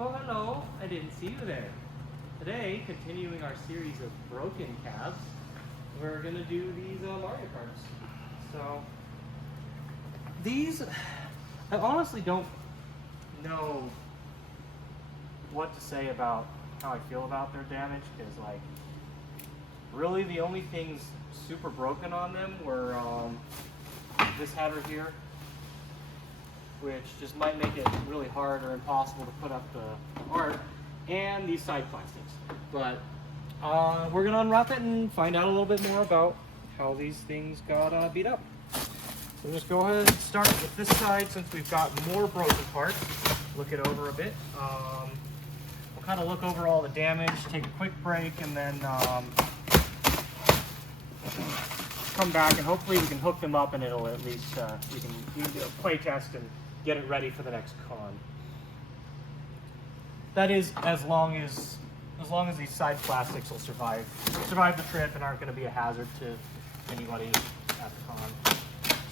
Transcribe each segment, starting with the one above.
Oh, hello. I didn't see you there. Today, continuing our series of broken cabs, we're going to do these Mario Karts. So, these, I honestly don't know what to say about how I feel about their damage, because, like, really the only things super broken on them were this header here, which just might make it really hard or impossible to put up the art, and these side plastics. But we're gonna unwrap it and find out a little bit more about how these things got beat up. So we'll just go ahead and start with this side since we've got more broken parts. Look it over a bit. We'll kind of look over all the damage, take a quick break, and then come back and hopefully we can hook them up and it'll at least we can do a play test and get it ready for the next con. That is as long as these side plastics will survive the trip and aren't going to be a hazard to anybody at the con.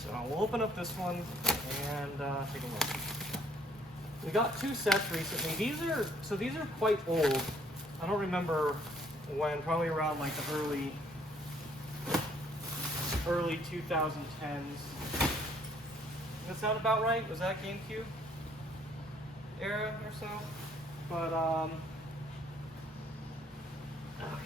So we'll open up this one and take a look. We got two sets recently. These are quite old. I don't remember when, probably around like the early 2010s. Does that sound about right? Was that GameCube era or so? But okay,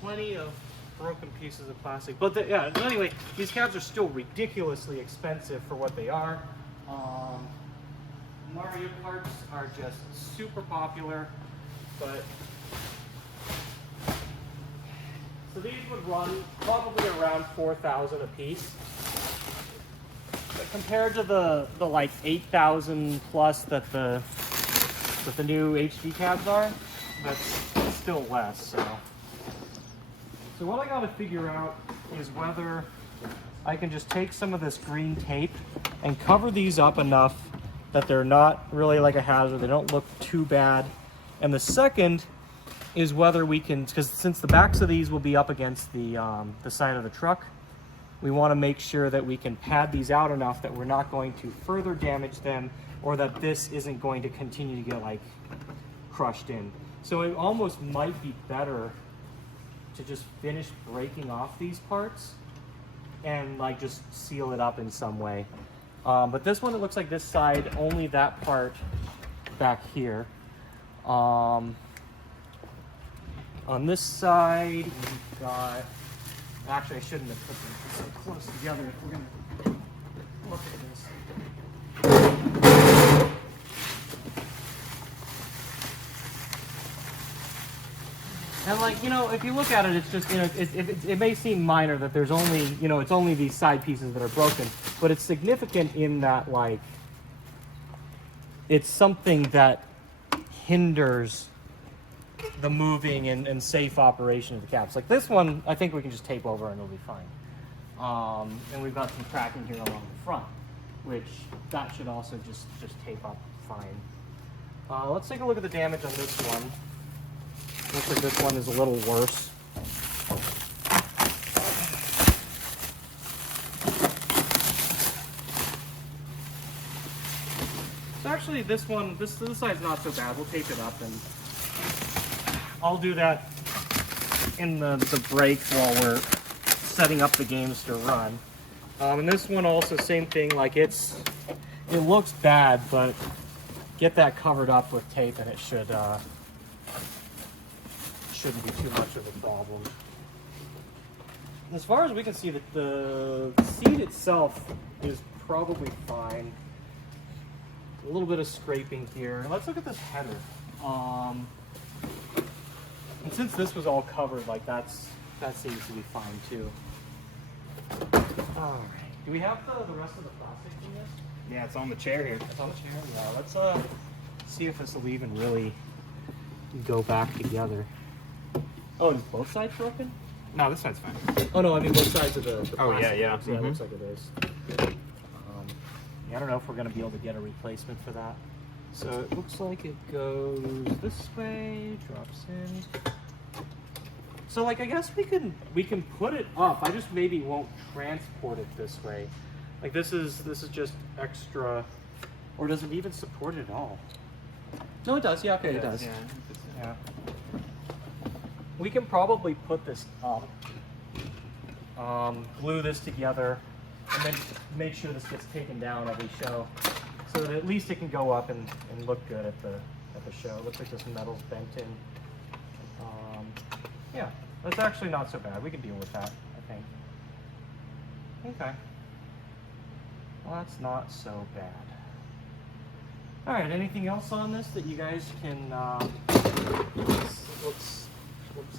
plenty of broken pieces of plastic. But yeah, anyway, these cabs are still ridiculously expensive for what they are. Mario Karts are just super popular, but so these would run probably around 4,000 a piece. But compared to the like 8,000 plus that the new HD cabs are, that's still less. So what I got to figure out is whether I can just take some of this green tape and cover these up enough that they're not really like a hazard. They don't look too bad. And the second is whether we can, because since the backs of these will be up against the side of the truck, we want to make sure that we can pad these out enough that we're not going to further damage them, or that this isn't going to continue to get like crushed in. So it almost might be better to just finish breaking off these parts and like just seal it up in some way. But this one, it looks like this side, only that part back here. On this side, we've got, actually I shouldn't have put them so close together if we're gonna look at this. And like, you know, if you look at it, it's just, you know, it may seem minor that there's only, you know, it's only these side pieces that are broken, but it's significant in that, like, it's something that hinders the moving and safe operation of the cabs. Like this one, I think we can just tape over and it'll be fine. And we've got some cracking here along the front, which that should also just tape up fine. Let's take a look at the damage on this one. Looks like this one is a little worse. So actually this one, this side's not so bad. We'll tape it up and I'll do that in the break while we're setting up the games to run. And this one also, same thing, like it looks bad, but get that covered up with tape and it shouldn't be too much of a problem. As far as we can see, the seat itself is probably fine. A little bit of scraping here. Let's look at this header. And since this was all covered, like that seems to be fine too. All right. Do we have the rest of the plastic in this? Yeah, it's on the chair here. It's on the chair. Yeah. Let's see if this will even really go back together. Oh, is both sides broken? No, this side's fine. Oh no, I mean both sides of the oh plastic. yeah, yeah. Yeah, it looks like it is. Yeah, I don't know if we're gonna be able to get a replacement for that. So it looks like it goes this way, drops in. So like I guess we can put it up. I just maybe won't transport it this way. Like this is just extra, or does it even support it at all? No, it does. Yeah, okay, it does. Yeah. Yeah. We can probably put this up, glue this together, and then make sure this gets taken down every show, so that at least it can go up and look good at the show. Looks like this metal's bent in. Yeah, that's actually not so bad. We can deal with that, I think. Okay. Well, that's not so bad. All right, anything else on this that you guys can, looks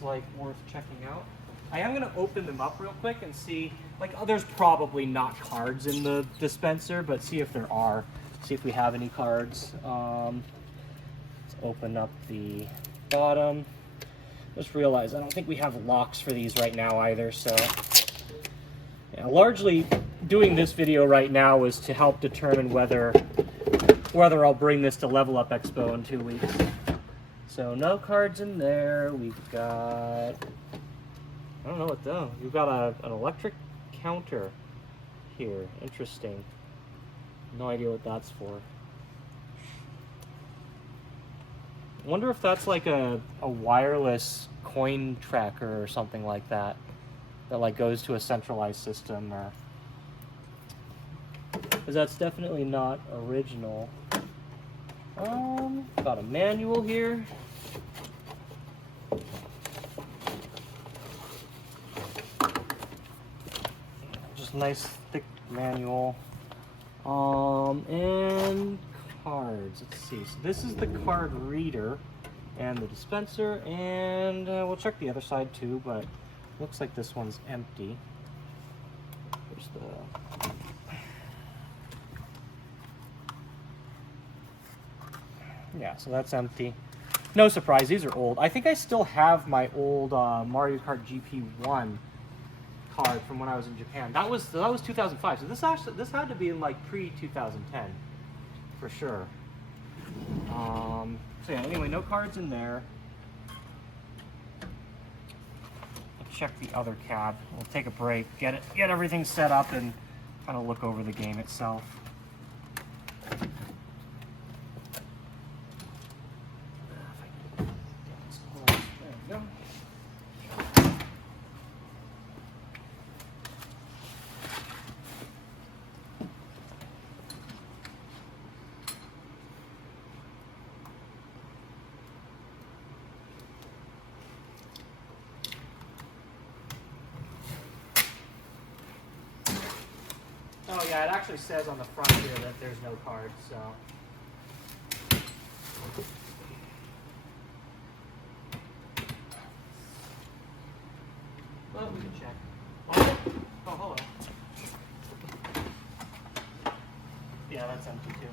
like worth checking out? I am gonna open them up real quick and see, like, there's probably not cards in the dispenser, but see if there are. See if we have any cards. Let's open up the bottom. Just realized I don't think we have locks for these right now either, so. Yeah, largely doing this video right now is to help determine whether I'll bring this to Level Up Expo in 2 weeks. So no cards in there. We've got, I don't know what though. We've got an electric counter here. Interesting. No idea what that's for. I wonder if that's like a wireless coin tracker or something like that. That like goes to a centralized system, or because that's definitely not original. Got a manual here. Just nice thick manual. And cards. Let's see. So this is the card reader and the dispenser, and we'll check the other side too, but looks like this one's empty. There's the yeah, so that's empty. No surprise, these are old. I think I still have my old Mario Kart GP1 card from when I was in Japan. That was 2005. So this had to be in like pre-2010 for sure. So yeah, anyway, no cards in there. Check the other cab. We'll take a break, get everything set up, and kind of look over the game itself. There we go. Oh yeah, it actually says on the front here that there's no cards, so. Well, we can check. Oh, hello. Yeah, that's empty too.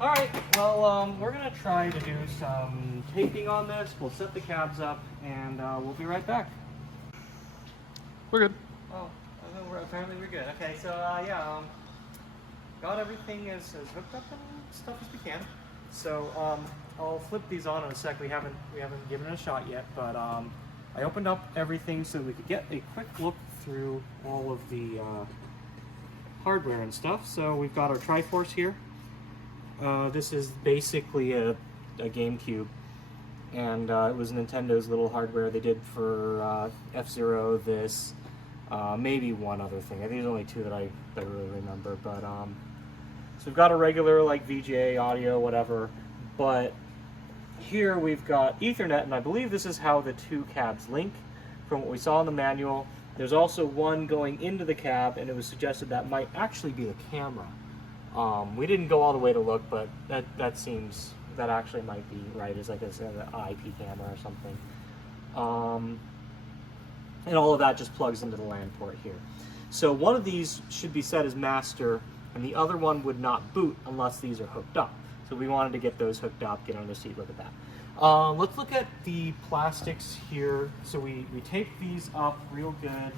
All right, well, we're gonna try to do some taping on this. We'll set the cabs up, and we'll be right back. We're good. Oh. Apparently we're good. Okay, so yeah, got everything as hooked up and stuff as we can. So I'll flip these on in a sec. We haven't given it a shot yet, but I opened up everything so we could get a quick look through all of the hardware and stuff. So we've got our Triforce here. This is basically a GameCube, and it was Nintendo's little hardware they did for F-Zero. This. Maybe one other thing. I think there's only two that I really remember. But so we've got a regular like VGA audio, whatever. But here we've got Ethernet, and I believe this is how the two cabs link. From what we saw in the manual, there's also one going into the cab, and it was suggested that might actually be the camera. We didn't go all the way to look, but that seems that actually might be right. It's like an IP camera or something. And all of that just plugs into the LAN port here. So one of these should be set as master, and the other one would not boot unless these are hooked up. So we wanted to get those hooked up, get on the seat, look at that. Let's look at the plastics here. So we tape these up real good,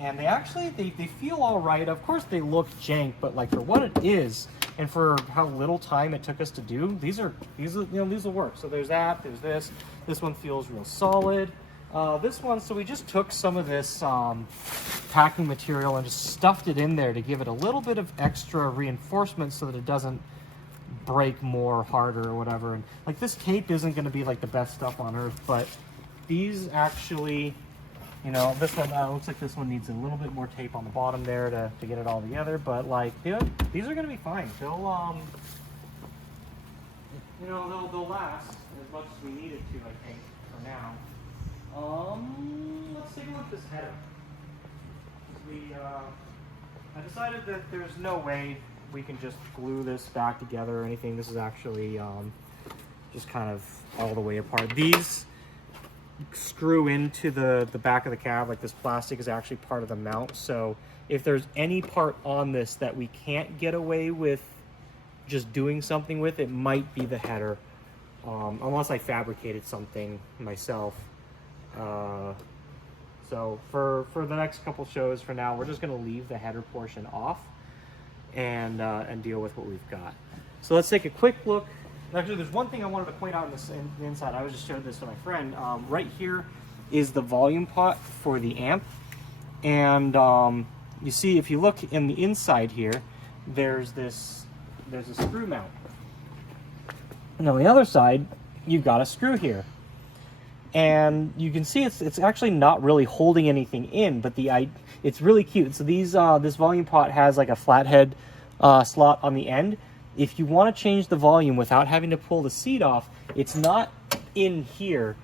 and they actually, they feel all right. Of course they look jank, but like for what it is, and for how little time it took us to do, these will work. So there's that, there's this. This one feels real solid. This one, so we just took some of this packing material and just stuffed it in there to give it a little bit of extra reinforcement so that it doesn't break more harder or whatever. And like this tape isn't going to be like the best stuff on earth, but these actually, you know, this one looks like this one needs a little bit more tape on the bottom there to get it all together. But like, you know, these are going to be fine. They'll you know, they'll last as much as we needed to, I think, for now. Let's take a look at this header. I decided that there's no way we can just glue this back together or anything. This is actually just kind of all the way apart. These screw into the back of the cab. Like this plastic is actually part of the mount. So if there's any part on this that we can't get away with just doing something with, it might be the header, unless I fabricated something myself. So for the next couple shows for now, we're just going to leave the header portion off and deal with what we've got. So let's take a quick look. Actually, there's one thing I wanted to point out in the inside. I was just showing this to my friend. Right here is the volume pot for the amp. And you see, if you look in the inside here, there's a screw mount. And on the other side, you've got a screw here. And you can see it's actually not really holding anything in, but it's really cute. So this volume pot has like a flathead slot on the end. If you want to change the volume without having to pull the seat off, it's not in here.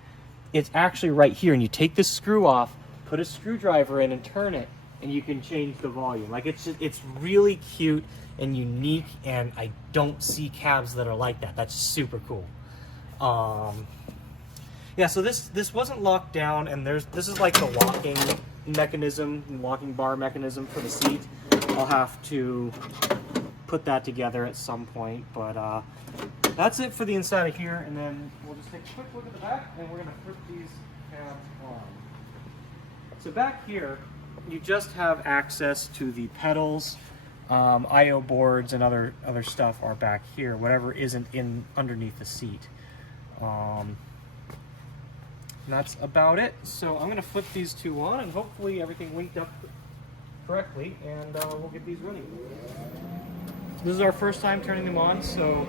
It's actually right here. And you take this screw off, put a screwdriver in and turn it, and you can change the volume. Like it's really cute and unique, and I don't see cabs that are like that. That's super cool. Yeah, so this wasn't locked down, and this is like the locking mechanism, locking bar mechanism for the seat. I'll have to put that together at some point, but that's it for the inside of here, and then we'll just take a quick look at the back, and we're gonna flip these cabs on. So back here, you just have access to the pedals, I/O boards, and other stuff are back here. Whatever isn't in underneath the seat. And that's about it. So I'm going to flip these two on, and hopefully everything linked up correctly, and we'll get these running. This is our first time turning them on, so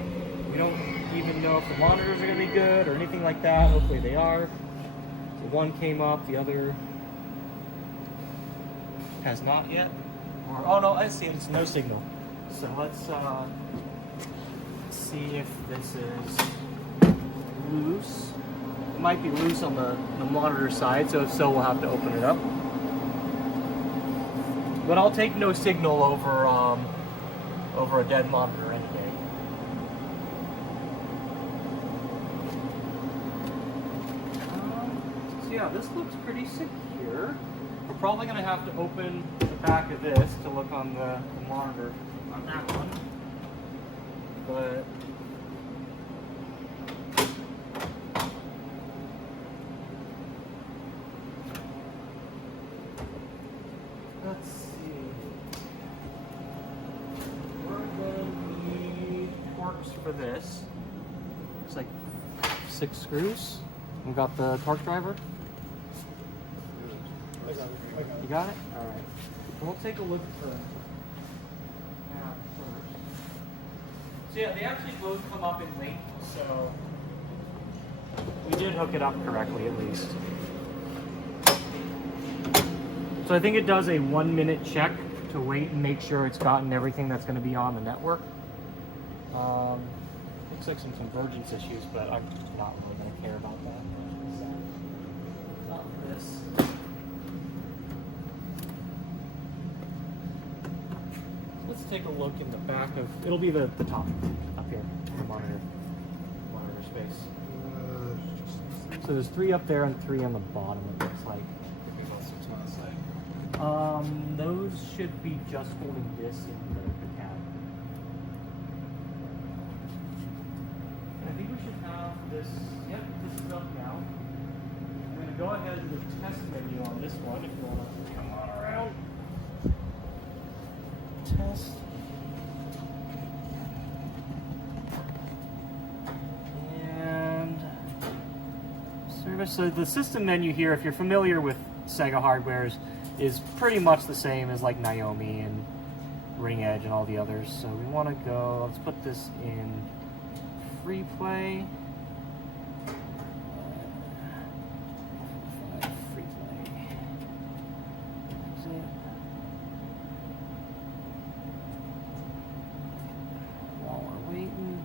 we don't even know if the monitors are going to be good or anything like that. Hopefully they are. So one came up, the other has not yet. Or, oh no, I see it. It's no signal. So let's see if this is loose. It might be loose on the monitor side, so if so, we'll have to open it up. But I'll take no signal over a dead monitor any day. So yeah, this looks pretty secure. We're probably going to have to open the back of this to look on the monitor on that one. But let's see. We're going to need Torx for this. It's like 6 screws. We got the torque driver. You got it? Alright. We'll take a look at the app first. So yeah, they actually both come up in link, so we did hook it up correctly at least. So I think it does a 1-minute check to wait and make sure it's gotten everything that's going to be on the network. Looks like some convergence issues, but I'm not really going to care about that. Not this. Let's take a look in the back of, it'll be the top up here, the monitor space. So there's 3 up there and 3 on the bottom, it looks like. Those should be just holding this in the cab. And I think we should have this, yep, this is up now. I'm going to go ahead and do a test menu on this one if you want to come on around. Test. And service. So the system menu here, if you're familiar with Sega hardwares, is pretty much the same as like Naomi and Ring Edge and all the others. So we want to go, let's put this in free play. Free play. That's it. While we're waiting.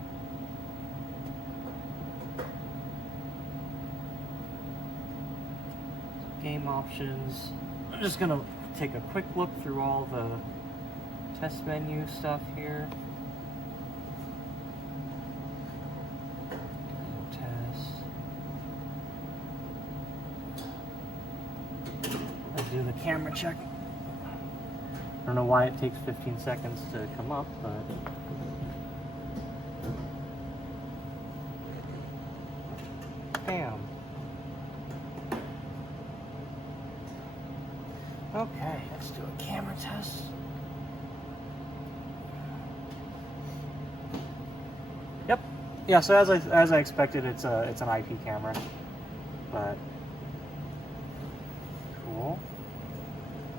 Game options. I'm just gonna take a quick look through all the test menu stuff here. Test. Let's do the camera check. I don't know why it takes 15 seconds to come up, but bam. Okay, let's do a camera test. Yep. Yeah. So as I expected, it's an IP camera, but cool.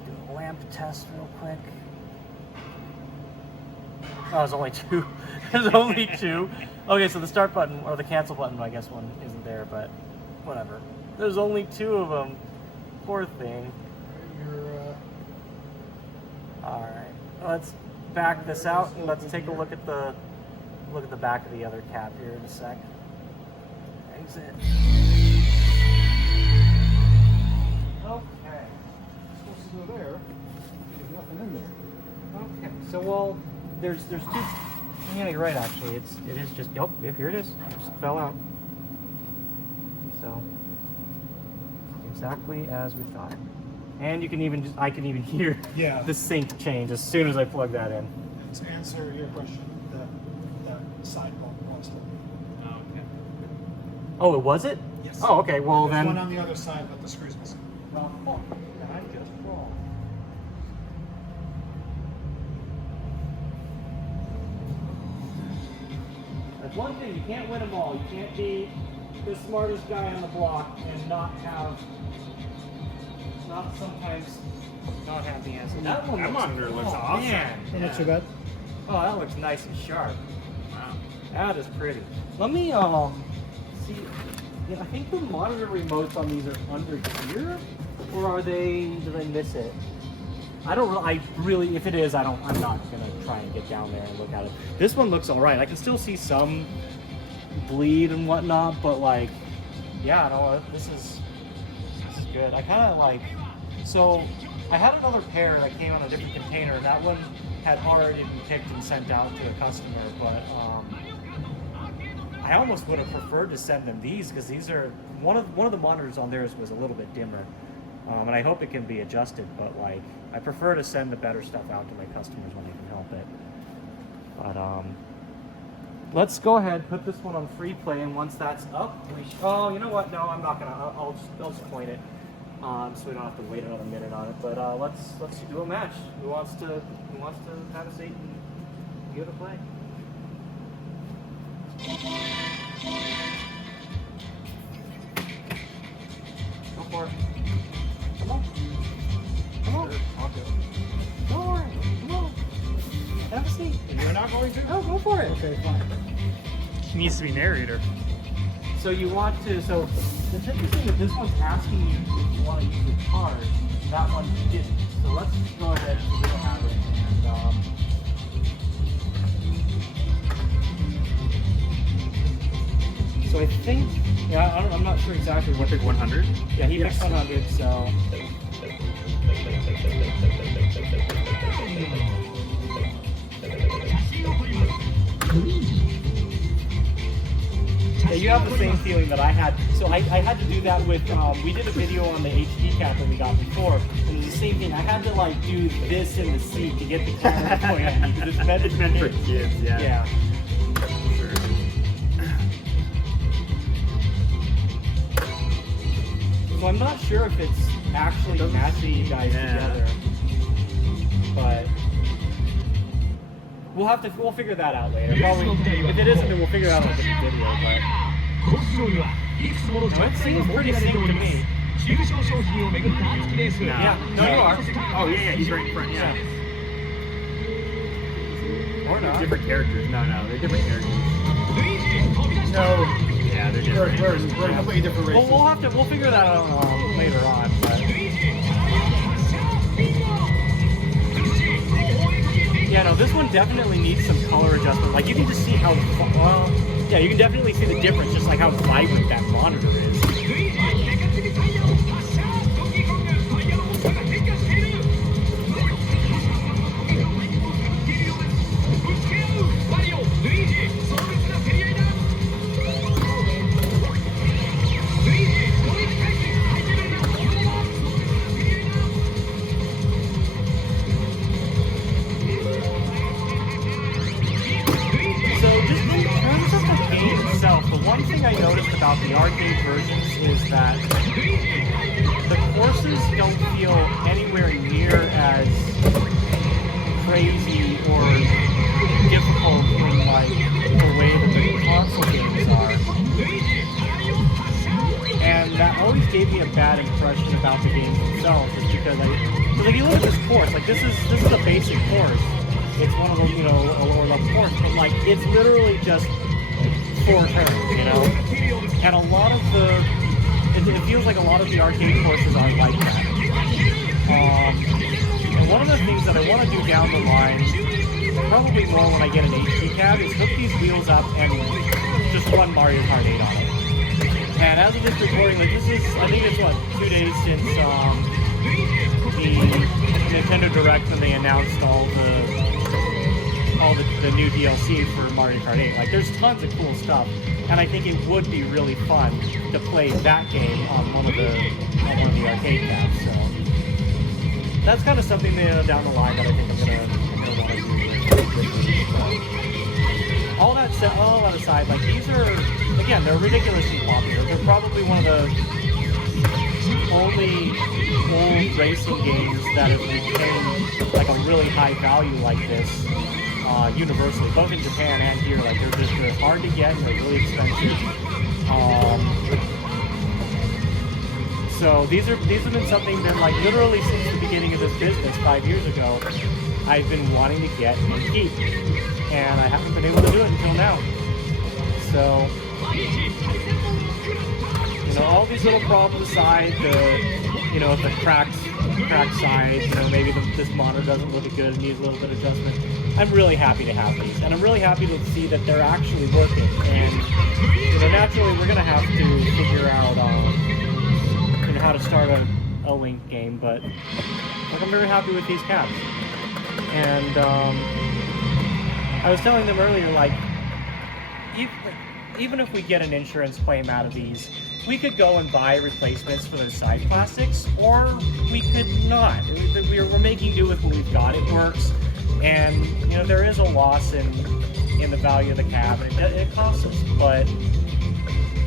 Do a lamp test real quick. Oh, there's only two. There's only two. Okay, so the start button or the cancel button, I guess one isn't there, but whatever. There's only two of them. Poor thing. All right, let's back this out and let's take a look at the back of the other cap here in a sec. Exit. Okay. It's supposed to go there. There's nothing in there. Okay. So well, there's two. Yeah, you're right. Actually, it is just. Yep. Here it is. It just fell out. So exactly as we thought. And you can even I can even hear the sync change as soon as I plug that in. To answer your question, that sidebar was holding. Okay. Oh, it was it? Yes. Oh, okay. Well, There's then. one on the other side, but the screw's missing. Oh, fuck. I just wrong. That's one thing. You can't win them all. You can't be the smartest guy on the block and not sometimes not have the answer. That monitor looks awesome. Man. Not too bad. Oh, that looks nice and sharp. Wow. That is pretty. Let me see. Yeah, I think the monitor remotes on these are under here, or are they? Did I miss it? I don't. I really. If it is, I'm not gonna try and get down there and look at it. This one looks all right. I can still see some bleed and whatnot, but like, yeah, no, this is good. I kind of like. So I had another pair that came on a different container, and that one had already been picked and sent out to a customer, but I almost would have preferred to send them these because these are one of the monitors on theirs was a little bit dimmer, and I hope it can be adjusted. But like, I prefer to send the better stuff out to my customers when I can help it. But let's go ahead, put this one on free play, and once that's up, oh, you know what? No, I'm not gonna. I'll just point it. So we don't have to wait another minute on it. But let's do a match. Who wants to have a seat and give it a play? Go for it. Come on. Come on. I'll do it. Don't worry. Come on. Have a seat. You're not going to? No, go for it. Okay, fine. He needs to be narrator. So you want to, so the tricky thing is this one's asking you if you want to use the card, that one didn't. So let's just go ahead and we don't have it. And so I think, yeah, I'm not sure exactly what Pick 100? Yeah, he picked 100, so. Yeah, you have the same feeling that I had. So I had to do that with, we did a video on the HD cap that we got before, and it was the same thing. I had to like do this in the seat to get the camera going at me, because it's meant for kids, yeah. Yeah. Sure. So I'm not sure if it's actually matching you guys together, but we'll figure that out later. Probably, if it isn't, then we'll figure it out in a different video. But no, it seems pretty synced to me. Yeah, no, you are. Oh, yeah, he's right in front, yeah. Or not. Different characters. No, they're different characters. No, Yeah, they're different. we're in completely different races. We'll figure that out later on. But yeah, no, this one definitely needs some color adjustment. Like you can just see how, yeah, you can definitely see the difference, just like how vibrant that monitor is. One thing I noticed about the arcade versions is that the courses don't feel anywhere near as crazy or difficult in like the way that the console games are. And that always gave me a bad impression about the games themselves, just because if you look at this course, like this is a basic course. It's one of the, you know, a lower level course, but like it's literally just 4 turns, you know? And a lot of it feels like a lot of the arcade courses are like that. And one of the things that I want to do down the line, probably more when I get an HD cab, is hook these wheels up and just run Mario Kart 8 on it. And as of this recording, like this is, I think it's what, 2 days since the Nintendo Direct when they announced all the new DLC for Mario Kart 8. Like, there's tons of cool stuff, and I think it would be really fun to play that game on one of the arcade cabs. So that's kind of something down the line that I think I'm gonna want to do. All that aside, like these are, again, they're ridiculously popular. They're probably one of the only old racing games that have retained like a really high value like this. Universally, both in Japan and here, like they're hard to get and they're really expensive. So these have been something that, like, literally since the beginning of this business 5 years ago, I've been wanting to get and keep, and I haven't been able to do it until now. So, you know, all these little problems aside, the cracked sides, you know, maybe this monitor doesn't look good and needs a little bit of adjustment. I'm really happy to have these, and I'm really happy to see that they're actually working. And you know, naturally, we're gonna have to figure out, you know, how to start a Link game. But like, I'm very happy with these cabs. And I was telling them earlier, like, even if we get an insurance claim out of these, we could go and buy replacements for those side plastics, or we could not. We're making do with what we've got. It works. And, you know, there is a loss in the value of the cab, and it costs us, but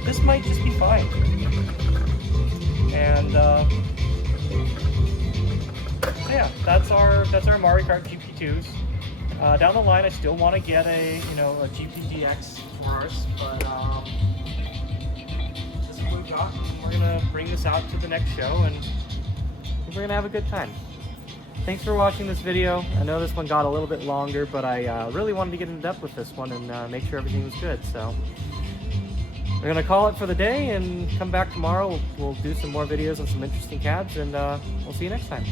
this might just be fine. And, so yeah, that's our Mario Kart GP2s. Down the line, I still want to get a GP DX for ours, but, this is what we got, and we're gonna bring this out to the next show, and we're gonna have a good time. Thanks for watching this video. I know this one got a little bit longer, but I really wanted to get in depth with this one and make sure everything was good. So we're gonna call it for the day and come back tomorrow. We'll do some more videos on some interesting cabs, and we'll see you next time.